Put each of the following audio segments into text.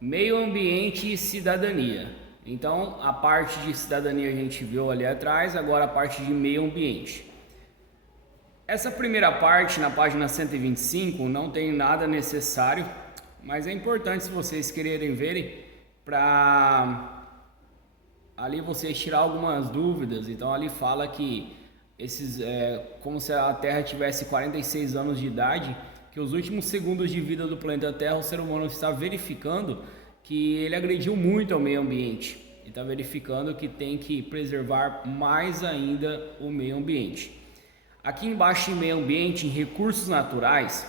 Meio ambiente e cidadania. Então, a parte de cidadania a gente viu ali atrás, agora a parte de meio ambiente. Essa primeira parte, na página 125, não tem nada necessário, mas é importante se vocês quererem verem, para ali vocês tirar algumas dúvidas. Então, ali fala que como se a Terra tivesse 46 anos de idade, que os últimos segundos de vida do planeta Terra, o ser humano está verificando que ele agrediu muito ao meio ambiente. E está verificando que tem que preservar mais ainda o meio ambiente. Aqui embaixo em meio ambiente, em recursos naturais,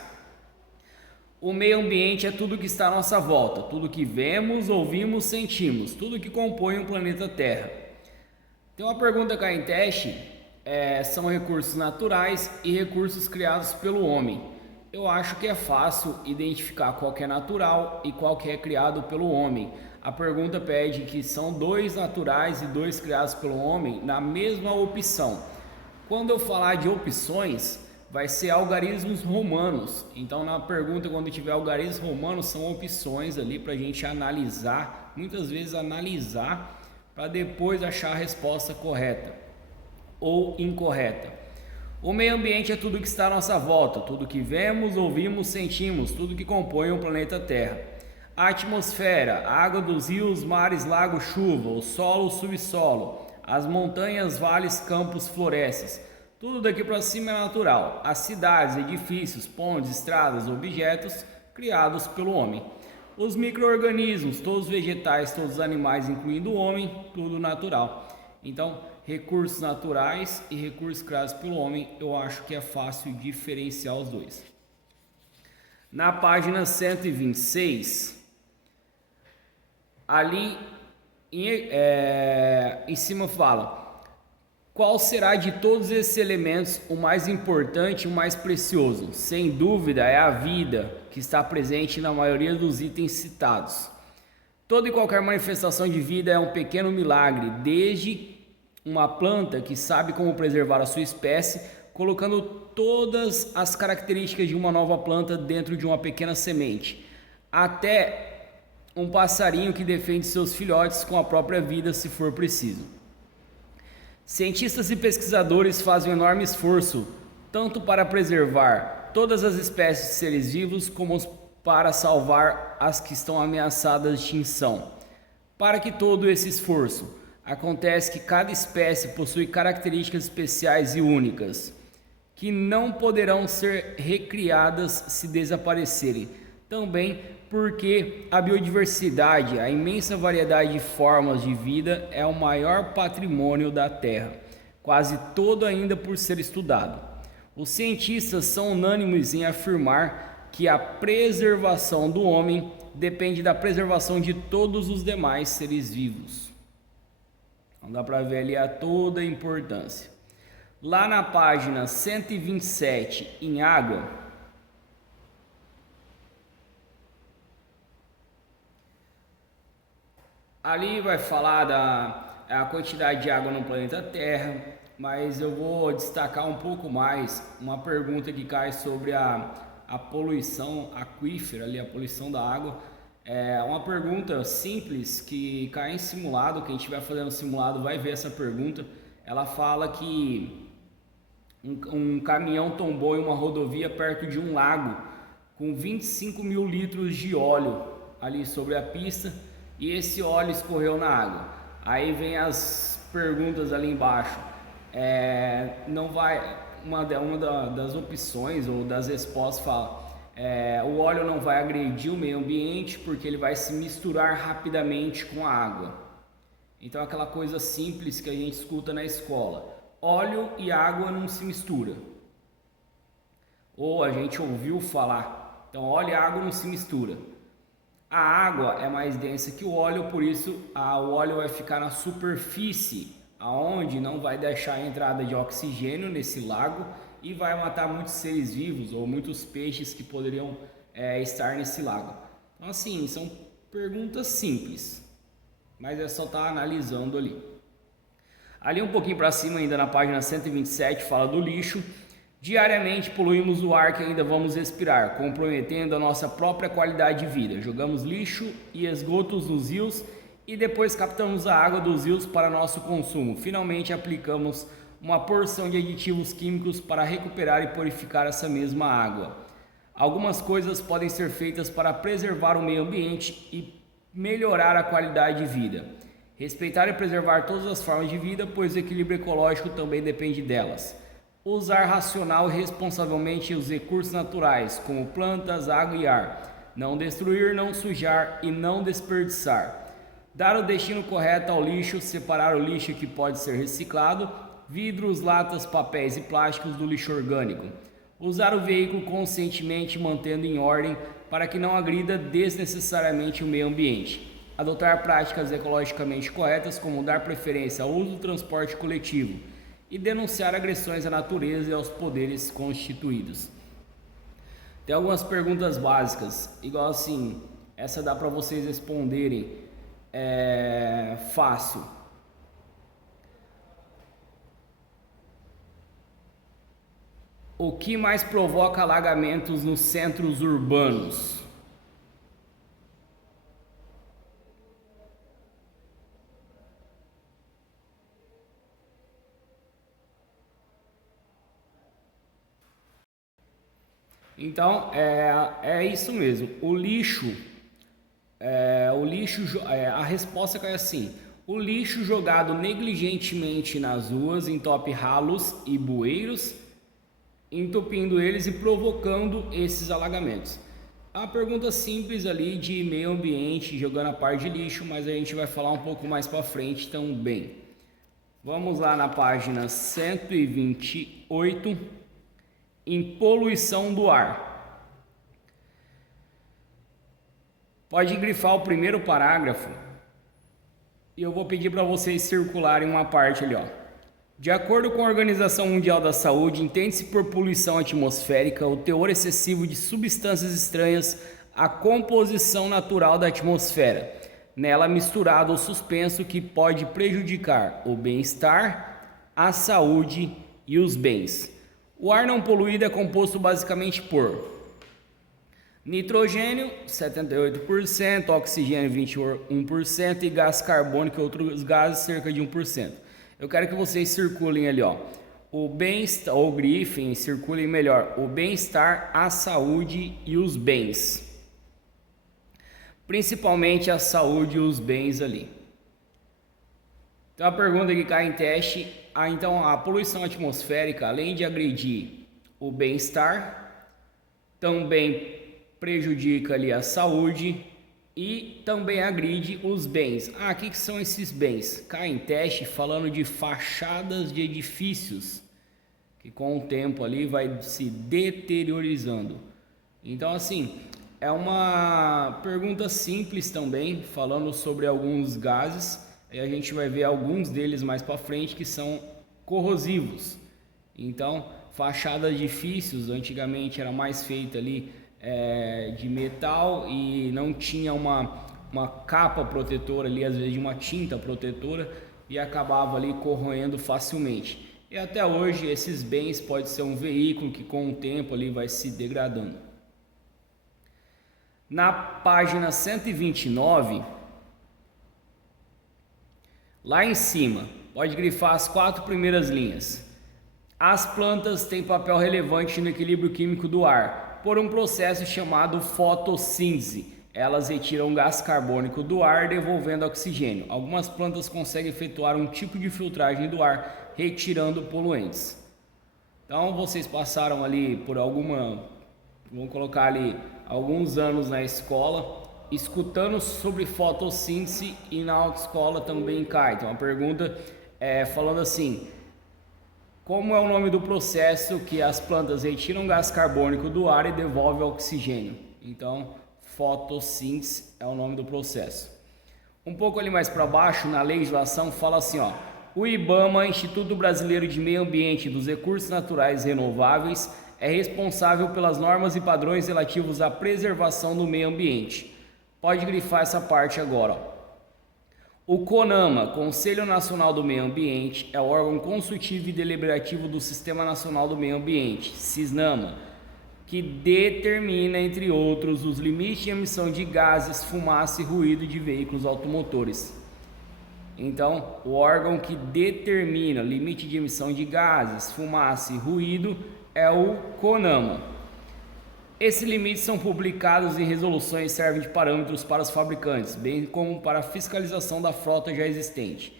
o meio ambiente é tudo que está à nossa volta, tudo que vemos, ouvimos, sentimos, tudo que compõe o planeta Terra. Tem uma pergunta cá em teste, são recursos naturais e recursos criados pelo homem. Eu acho que é fácil identificar qual que é natural e qual que é criado pelo homem. A pergunta pede que são 2 naturais e 2 criados pelo homem na mesma opção. Quando eu falar de opções, vai ser algarismos romanos. Então, na pergunta, quando tiver algarismos romanos, são opções ali para a gente analisar, muitas vezes analisar, para depois achar a resposta correta ou incorreta. O meio ambiente é tudo que está à nossa volta, tudo que vemos, ouvimos, sentimos, tudo que compõe o planeta Terra. A atmosfera, a água dos rios, mares, lagos, chuva, o solo, o subsolo, as montanhas, vales, campos, florestas, tudo daqui para cima é natural. As cidades, edifícios, pontes, estradas, objetos criados pelo homem. Os micro-organismos, todos os vegetais, todos os animais, incluindo o homem, tudo natural. Então, recursos naturais e recursos criados pelo homem, eu acho que é fácil diferenciar os dois. Na página 126, ali em cima fala: qual será de todos esses elementos o mais importante e o mais precioso? Sem dúvida é a vida, que está presente na maioria dos itens citados. Toda e qualquer manifestação de vida é um pequeno milagre, desde uma planta que sabe como preservar a sua espécie, colocando todas as características de uma nova planta dentro de uma pequena semente, até um passarinho que defende seus filhotes com a própria vida, se for preciso. Cientistas e pesquisadores fazem um enorme esforço, tanto para preservar todas as espécies de seres vivos, como para salvar as que estão ameaçadas de extinção. Para que todo esse esforço acontece, que cada espécie possui características especiais e únicas, que não poderão ser recriadas se desaparecerem. Também porque a biodiversidade, a imensa variedade de formas de vida, é o maior patrimônio da Terra, quase todo ainda por ser estudado. Os cientistas são unânimes em afirmar que a preservação do homem depende da preservação de todos os demais seres vivos. Então dá para ver ali a toda a importância. Lá na página 127, em água, ali vai falar da quantidade de água no planeta Terra, mas eu vou destacar um pouco mais uma pergunta que cai sobre a poluição aquífera, ali, a poluição da água. É uma pergunta simples que cai em simulado. Quem estiver fazendo simulado vai ver essa pergunta. Ela fala que um caminhão tombou em uma rodovia perto de um lago com 25 mil litros de óleo ali sobre a pista, e esse óleo escorreu na água. Aí vem as perguntas ali embaixo. Não vai, uma das opções ou das respostas fala: o óleo não vai agredir o meio ambiente porque ele vai se misturar rapidamente com a água. Então, aquela coisa simples que a gente escuta na escola: óleo e água não se mistura. Ou a gente ouviu falar. Então, óleo e água não se mistura. A água é mais densa que o óleo, por isso o óleo vai ficar na superfície, aonde não vai deixar a entrada de oxigênio nesse lago e vai matar muitos seres vivos ou muitos peixes que poderiam estar nesse lago. Então, assim, são perguntas simples, mas é só estar analisando ali. Ali um pouquinho para cima, ainda na página 127, fala do lixo. Diariamente poluímos o ar que ainda vamos respirar, comprometendo a nossa própria qualidade de vida. Jogamos lixo e esgotos nos rios e depois captamos a água dos rios para nosso consumo. Finalmente aplicamos uma porção de aditivos químicos para recuperar e purificar essa mesma água. Algumas coisas podem ser feitas para preservar o meio ambiente e melhorar a qualidade de vida. Respeitar e preservar todas as formas de vida, pois o equilíbrio ecológico também depende delas. Usar racional e responsavelmente os recursos naturais, como plantas, água e ar. Não destruir, não sujar e não desperdiçar. Dar o destino correto ao lixo, separar o lixo que pode ser reciclado, vidros, latas, papéis e plásticos do lixo orgânico. Usar o veículo conscientemente, mantendo em ordem para que não agrida desnecessariamente o meio ambiente. Adotar práticas ecologicamente corretas, como dar preferência ao uso do transporte coletivo e denunciar agressões à natureza e aos poderes constituídos. Tem algumas perguntas básicas, igual assim, essa dá para vocês responderem fácil. O que mais provoca alagamentos nos centros urbanos? Então, é isso mesmo. A resposta é assim: o lixo jogado negligentemente nas ruas entope ralos e bueiros, entupindo eles e provocando esses alagamentos. É uma pergunta simples ali de meio ambiente, jogando a parte de lixo, mas a gente vai falar um pouco mais para frente também. Vamos lá na página 128, em poluição do ar. Pode grifar o primeiro parágrafo e eu vou pedir para vocês circularem uma parte ali, ó. De acordo com a Organização Mundial da Saúde, entende-se por poluição atmosférica o teor excessivo de substâncias estranhas à composição natural da atmosfera, nela misturado ou suspenso, que pode prejudicar o bem-estar, a saúde e os bens. O ar não poluído é composto basicamente por nitrogênio, 78%, oxigênio, 21% e gás carbônico e outros gases, cerca de 1%. Eu quero que vocês circulem ali, ó, o bem-estar, ou grifem, circulem melhor, o bem-estar, a saúde e os bens. Principalmente a saúde e os bens ali. Então a pergunta que cai em teste, então a poluição atmosférica, além de agredir o bem-estar, também prejudica ali a saúde e também agride os bens. O que são esses bens? Cai em teste falando de fachadas de edifícios, que com o tempo ali vai se deteriorizando. Então assim, é uma pergunta simples também, falando sobre alguns gases, e a gente vai ver alguns deles mais para frente que são corrosivos. Então, fachada de edifícios, antigamente era mais feita ali de metal e não tinha uma capa protetora ali, às vezes de uma tinta protetora, e acabava ali corroendo facilmente. E até hoje esses bens pode ser um veículo que com o tempo ali vai se degradando. Na página 129, lá em cima, pode grifar as 4 primeiras linhas. As plantas têm papel relevante no equilíbrio químico do ar, por um processo chamado fotossíntese. Elas retiram gás carbônico do ar, devolvendo oxigênio. Algumas plantas conseguem efetuar um tipo de filtragem do ar, retirando poluentes. Então vocês passaram ali por vamos colocar ali, alguns anos na escola, escutando sobre fotossíntese, e na autoescola também cai. Então a pergunta falando assim: como é o nome do processo que as plantas retiram gás carbônico do ar e devolvem oxigênio? Então, fotossíntese é o nome do processo. Um pouco ali mais para baixo, na legislação, fala assim, ó: o IBAMA, Instituto Brasileiro de Meio Ambiente e dos Recursos Naturais Renováveis, é responsável pelas normas e padrões relativos à preservação do meio ambiente. Pode grifar essa parte agora, ó. O CONAMA, Conselho Nacional do Meio Ambiente, é o órgão consultivo e deliberativo do Sistema Nacional do Meio Ambiente, SISNAMA, que determina, entre outros, os limites de emissão de gases, fumaça e ruído de veículos automotores. Então, o órgão que determina o limite de emissão de gases, fumaça e ruído é o CONAMA. Esses limites são publicados em resoluções e servem de parâmetros para os fabricantes, bem como para a fiscalização da frota já existente.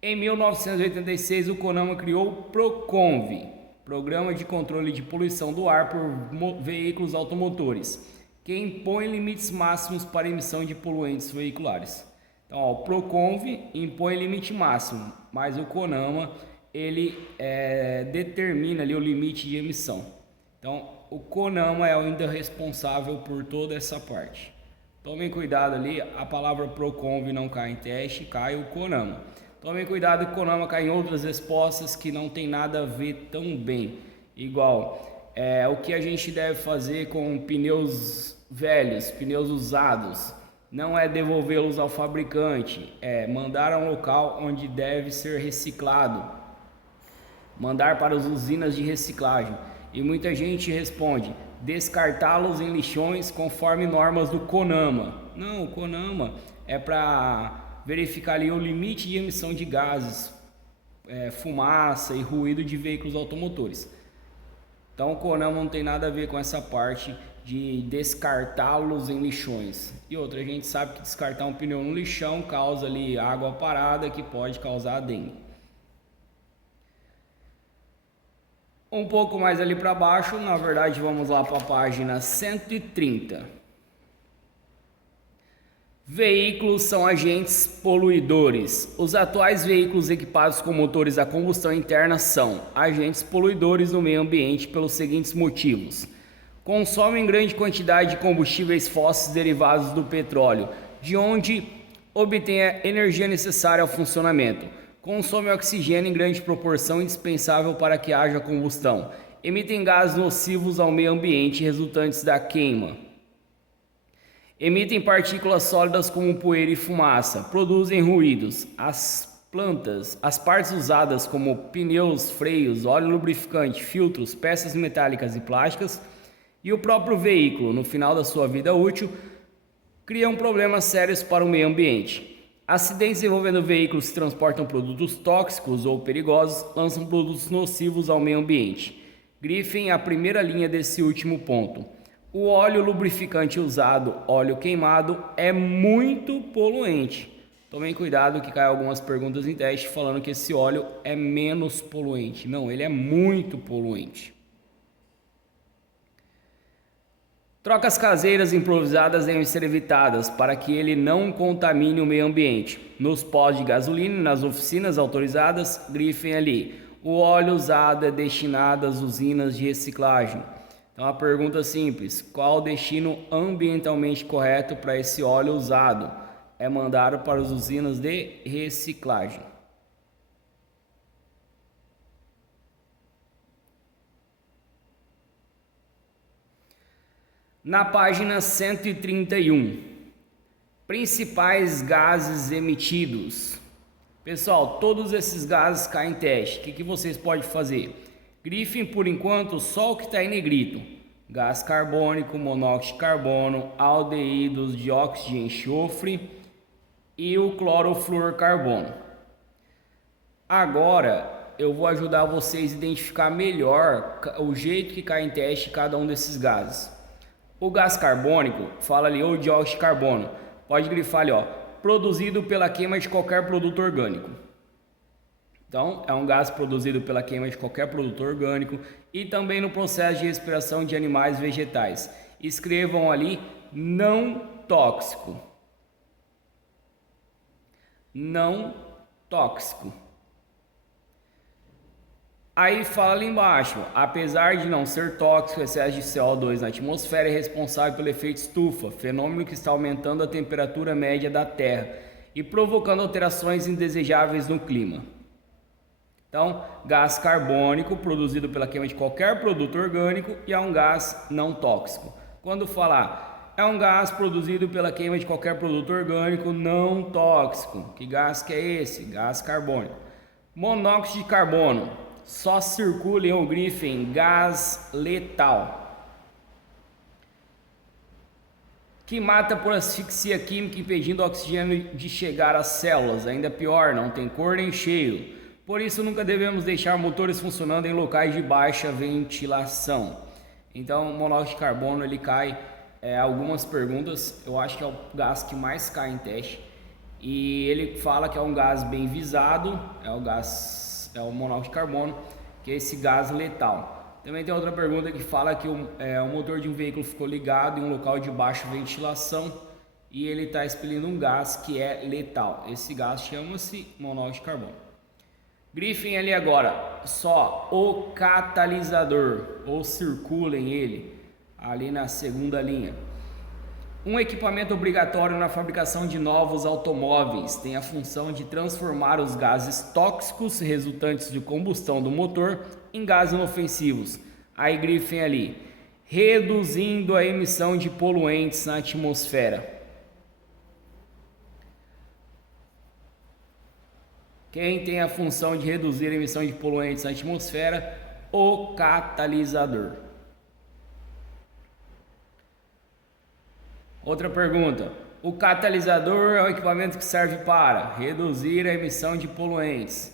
Em 1986, o CONAMA criou o PROCONV, Programa de Controle de Poluição do Ar por Veículos Automotores, que impõe limites máximos para a emissão de poluentes veiculares. Então, o PROCONV impõe limite máximo, mas o CONAMA ele determina ali o limite de emissão. Então, o CONAMA é ainda responsável por toda essa parte. Tomem cuidado ali, a palavra PROCONV não cai em teste, cai o CONAMA. Tomem cuidado que o CONAMA cai em outras respostas que não tem nada a ver tão bem. Igual, o que a gente deve fazer com pneus velhos, pneus usados, não é devolvê-los ao fabricante, é mandar a um local onde deve ser reciclado, mandar para as usinas de reciclagem. E muita gente responde, descartá-los em lixões conforme normas do CONAMA. Não, o CONAMA é para verificar ali o limite de emissão de gases, fumaça e ruído de veículos automotores. Então o CONAMA não tem nada a ver com essa parte de descartá-los em lixões. E outra, a gente sabe que descartar um pneu no lixão causa ali água parada que pode causar dengue. Um pouco mais ali para baixo, na verdade vamos lá para a página 130. Veículos são agentes poluidores. Os atuais veículos equipados com motores a combustão interna são agentes poluidores no meio ambiente pelos seguintes motivos: consomem grande quantidade de combustíveis fósseis derivados do petróleo, de onde obtém a energia necessária ao funcionamento. Consome oxigênio em grande proporção indispensável para que haja combustão. Emitem gases nocivos ao meio ambiente resultantes da queima. Emitem partículas sólidas como poeira e fumaça. Produzem ruídos. As partes usadas como pneus, freios, óleo lubrificante, filtros, peças metálicas e plásticas e o próprio veículo, no final da sua vida útil, criam problemas sérios para o meio ambiente. Acidentes envolvendo veículos que transportam produtos tóxicos ou perigosos lançam produtos nocivos ao meio ambiente. Grifem a primeira linha desse último ponto. O óleo lubrificante usado, óleo queimado, é muito poluente. Tomem cuidado que cai algumas perguntas em teste falando que esse óleo é menos poluente. Não, ele é muito poluente. Trocas caseiras improvisadas devem ser evitadas para que ele não contamine o meio ambiente. Nos postos de gasolina e nas oficinas autorizadas, grifem ali. O óleo usado é destinado às usinas de reciclagem. Então, a pergunta simples: qual o destino ambientalmente correto para esse óleo usado? É mandado para as usinas de reciclagem. Na página 131, principais gases emitidos. Pessoal, todos esses gases caem em teste. O que vocês podem fazer? Grifem por enquanto só o que está em negrito: gás carbônico, monóxido de carbono, aldeídos, dióxido de enxofre e o clorofluorcarbono. Agora eu vou ajudar vocês a identificar melhor o jeito que cai em teste cada um desses gases. O gás carbônico, fala ali, ou dióxido de carbono, pode grifar ali, ó, produzido pela queima de qualquer produto orgânico. Então, é um gás produzido pela queima de qualquer produto orgânico e também no processo de respiração de animais vegetais. Escrevam ali, não tóxico. Não tóxico. Aí fala ali embaixo, apesar de não ser tóxico, o excesso de CO2 na atmosfera é responsável pelo efeito estufa, fenômeno que está aumentando a temperatura média da Terra e provocando alterações indesejáveis no clima. Então, gás carbônico produzido pela queima de qualquer produto orgânico e é um gás não tóxico. Quando falar é um gás produzido pela queima de qualquer produto orgânico não tóxico. Que gás que é esse? Gás carbônico. Monóxido de carbono, só circula em ou grife em gás letal. Que mata por asfixia química, impedindo o oxigênio de chegar às células. Ainda pior, não tem cor nem cheiro. Por isso, nunca devemos deixar motores funcionando em locais de baixa ventilação. Então, o monóxido de carbono, ele cai algumas perguntas. Eu acho que é o gás que mais cai em teste. E ele fala que é um gás bem visado, é o monóxido de carbono, que é esse gás letal. Também tem outra pergunta que fala que o motor de um veículo ficou ligado em um local de baixa ventilação e ele está expelindo um gás que é letal. Esse gás chama-se monóxido de carbono. Grifem ali agora só o catalisador, ou circulem ele ali na segunda linha. Um equipamento obrigatório na fabricação de novos automóveis tem a função de transformar os gases tóxicos resultantes de combustão do motor em gases inofensivos. Aí grifem ali, reduzindo a emissão de poluentes na atmosfera. Quem tem a função de reduzir a emissão de poluentes na atmosfera? O catalisador. Outra pergunta. O catalisador é o equipamento que serve para reduzir a emissão de poluentes.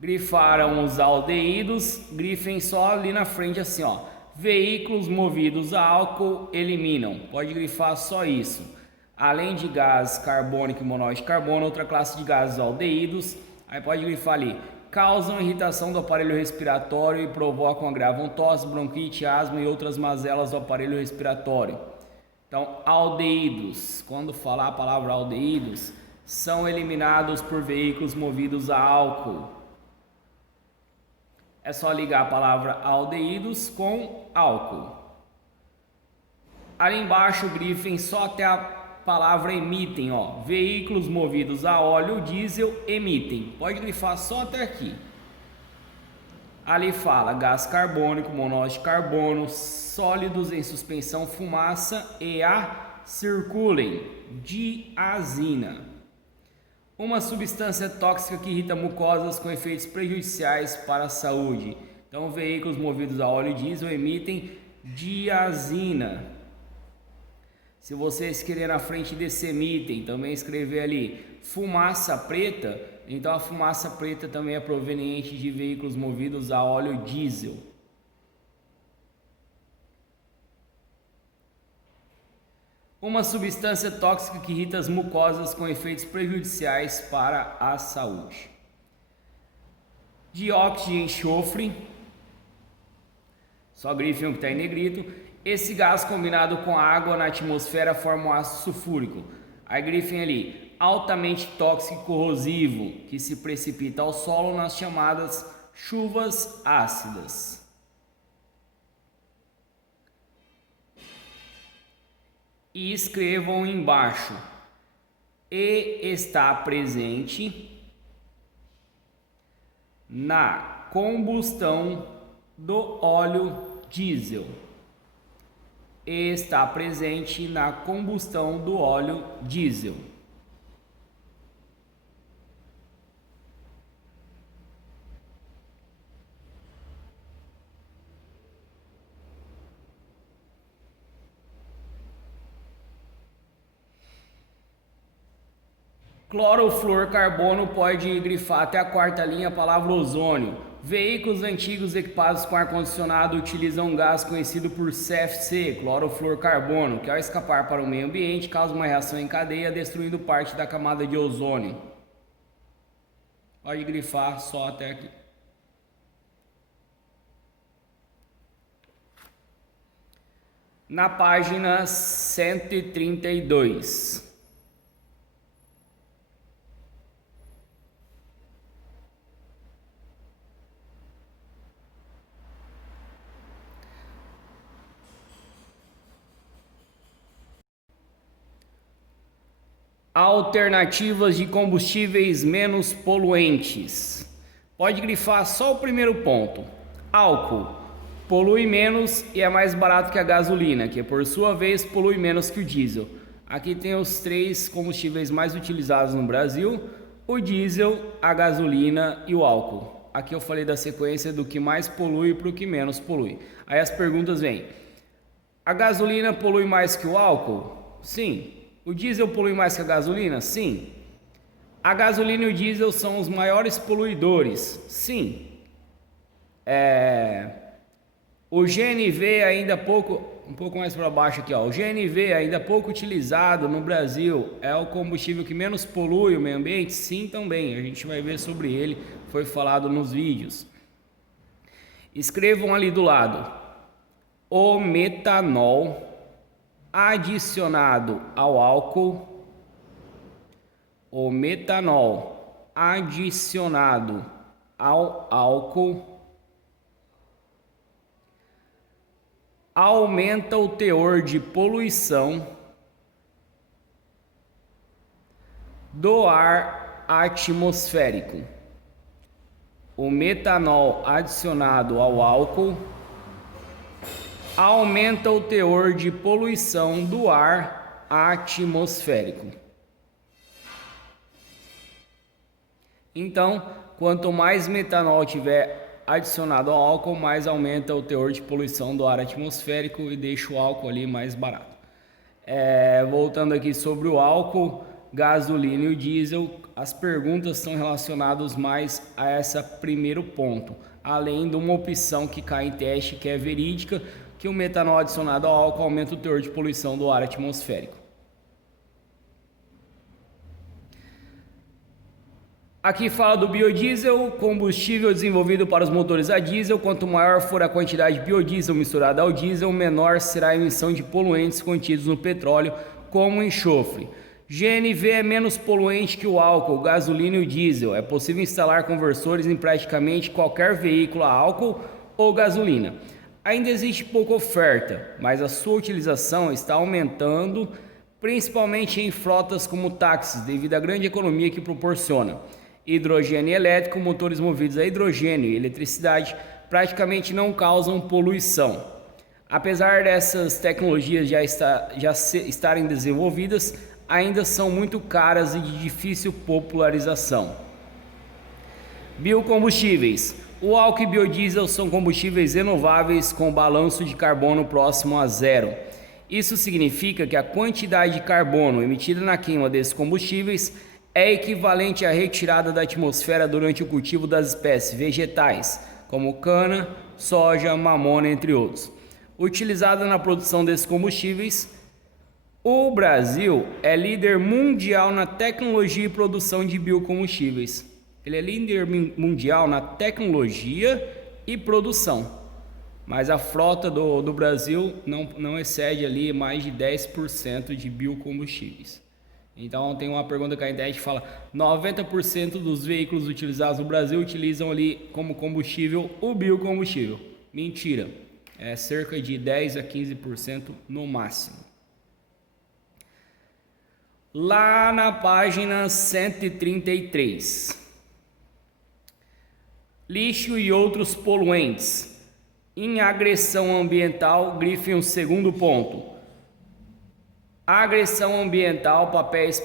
Grifaram os aldeídos, grifem só ali na frente assim, ó. Veículos movidos a álcool eliminam. Pode grifar só isso. Além de gás carbônico e monóxido de carbono, outra classe de gases aldeídos, aí pode grifar ali, causam irritação do aparelho respiratório e provocam, agravam tosse, bronquite, asma e outras mazelas do aparelho respiratório. Então, aldeídos, quando falar a palavra aldeídos, são eliminados por veículos movidos a álcool. É só ligar a palavra aldeídos com álcool. Ali embaixo, grifem só até a palavra emitem, ó. Veículos movidos a óleo diesel emitem. Pode grifar só até aqui. Ali fala gás carbônico, monóxido de carbono, sólidos em suspensão, fumaça e a circulem. Diazina. Uma substância tóxica que irrita mucosas com efeitos prejudiciais para a saúde. Então, veículos movidos a óleo diesel emitem diazina. Se vocês querem na frente desse emitem, também escrever ali fumaça preta, então a fumaça preta também é proveniente de veículos movidos a óleo diesel. Uma substância tóxica que irrita as mucosas com efeitos prejudiciais para a saúde. Dióxido de enxofre, só grifem o que está em negrito. Esse gás combinado com a água na atmosfera forma um ácido sulfúrico. Aí grifem ali, altamente tóxico e corrosivo, que se precipita ao solo nas chamadas chuvas ácidas. E escrevam embaixo, e está presente na combustão do óleo diesel. Está presente na combustão do óleo diesel. Clorofluorcarbono pode grifar até a quarta linha a palavra ozônio. Veículos antigos equipados com ar-condicionado utilizam um gás conhecido por CFC, clorofluorcarbono, que ao escapar para o meio ambiente causa uma reação em cadeia, destruindo parte da camada de ozônio. Pode grifar só até aqui. Na página 132. Alternativas de combustíveis menos poluentes. Pode grifar só o primeiro ponto. Álcool. polui menos e é mais barato que a gasolina, que por sua vez polui menos que o diesel. Aqui tem os 3 combustíveis mais utilizados no Brasil: o diesel, a gasolina e o álcool. Aqui eu falei da sequência do que mais polui para o que menos polui. Aí as perguntas vêm: a gasolina polui mais que o álcool? Sim. O diesel polui mais que a gasolina? Sim. A gasolina e o diesel são os maiores poluidores? Sim. O GNV ainda um pouco mais para baixo aqui, ó. O GNV ainda pouco utilizado no Brasil é o combustível que menos polui o meio ambiente? Sim, também. A gente vai ver sobre ele, foi falado nos vídeos. Escrevam ali do lado: o metanol adicionado ao álcool, o metanol adicionado ao álcool aumenta o teor de poluição do ar atmosférico. O metanol adicionado ao álcool aumenta o teor de poluição do ar atmosférico. Então, quanto mais metanol tiver adicionado ao álcool, mais aumenta o teor de poluição do ar atmosférico e deixa o álcool ali mais barato. Voltando aqui sobre o álcool, gasolina e o diesel, as perguntas estão relacionadas mais a esse primeiro ponto, além de uma opção que cai em teste, que é verídica, que o metanol adicionado ao álcool aumenta o teor de poluição do ar atmosférico. Aqui fala do biodiesel, combustível desenvolvido para os motores a diesel. Quanto maior for a quantidade de biodiesel misturada ao diesel, menor será a emissão de poluentes contidos no petróleo, como enxofre. GNV é menos poluente que o álcool, gasolina e o diesel. É possível instalar conversores em praticamente qualquer veículo a álcool ou gasolina. Ainda existe pouca oferta, mas a sua utilização está aumentando, principalmente em frotas como táxis, devido à grande economia que proporciona. Hidrogênio elétrico, motores movidos a hidrogênio e eletricidade praticamente não causam poluição. Apesar dessas tecnologias já estarem desenvolvidas, ainda são muito caras e de difícil popularização. Biocombustíveis. O álcool e biodiesel são combustíveis renováveis com balanço de carbono próximo a zero. Isso significa que a quantidade de carbono emitida na queima desses combustíveis é equivalente à retirada da atmosfera durante o cultivo das espécies vegetais, como cana, soja, mamona, entre outros. Utilizada na produção desses combustíveis, o Brasil é líder mundial na tecnologia e produção de biocombustíveis. Ele é líder mundial na tecnologia e produção, mas a frota do Brasil não excede ali mais de 10% de biocombustíveis. Então tem uma pergunta que a internet fala: 90% dos veículos utilizados no Brasil utilizam ali como combustível o biocombustível. Mentira, é cerca de 10 a 15% no máximo. Lá na página 133, lixo e outros poluentes. Em agressão ambiental, grifem o segundo ponto. A agressão ambiental, papéis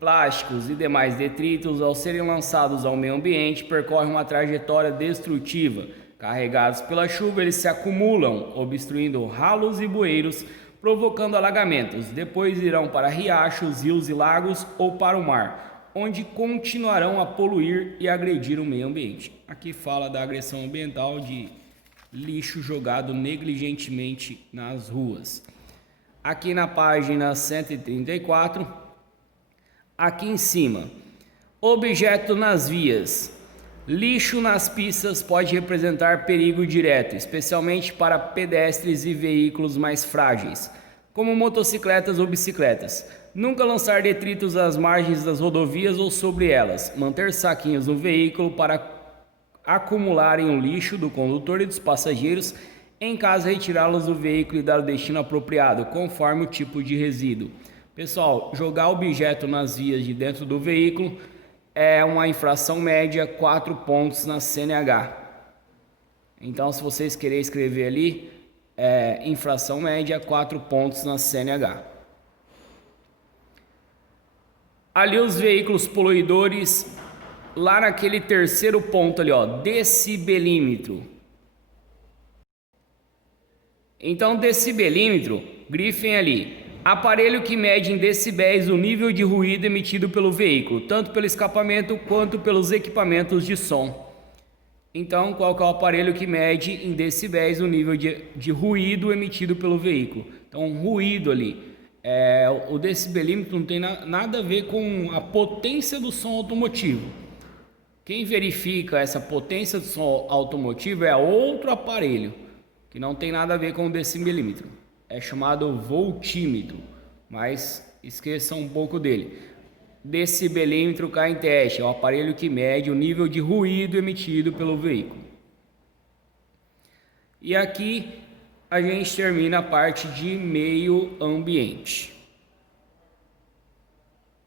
plásticos e demais detritos, ao serem lançados ao meio ambiente, percorrem uma trajetória destrutiva. Carregados pela chuva, eles se acumulam, obstruindo ralos e bueiros, provocando alagamentos. Depois irão para riachos, rios e lagos ou para o mar, onde continuarão a poluir e agredir o meio ambiente. Aqui fala da agressão ambiental de lixo jogado negligentemente nas ruas. Aqui na página 134, aqui em cima, objeto nas vias. Lixo nas pistas pode representar perigo direto, especialmente para pedestres e veículos mais frágeis, como motocicletas ou bicicletas. Nunca lançar detritos às margens das rodovias ou sobre elas. Manter saquinhos no veículo para acumularem o lixo do condutor e dos passageiros. Em casa, retirá-los do veículo e dar o destino apropriado, conforme o tipo de resíduo. Pessoal, jogar objeto nas vias de dentro do veículo é uma infração média, 4 pontos na CNH. Então, se vocês querem escrever ali, infração média, 4 pontos na CNH. Ali os veículos poluidores, lá naquele terceiro ponto ali, ó, decibelímetro. Então, decibelímetro, grifem ali, aparelho que mede em decibéis o nível de ruído emitido pelo veículo, tanto pelo escapamento quanto pelos equipamentos de som. Então, qual que é o aparelho que mede em decibéis o nível de ruído emitido pelo veículo? Então, ruído ali, o decibelímetro não tem nada a ver com a potência do som automotivo. Quem verifica essa potência do som automotivo é outro aparelho, que não tem nada a ver com o decibelímetro. É chamado voltímetro, mas esqueçam um pouco dele. Decibelímetro cai em teste, é o aparelho que mede o nível de ruído emitido pelo veículo. E aqui a gente termina a parte de meio ambiente.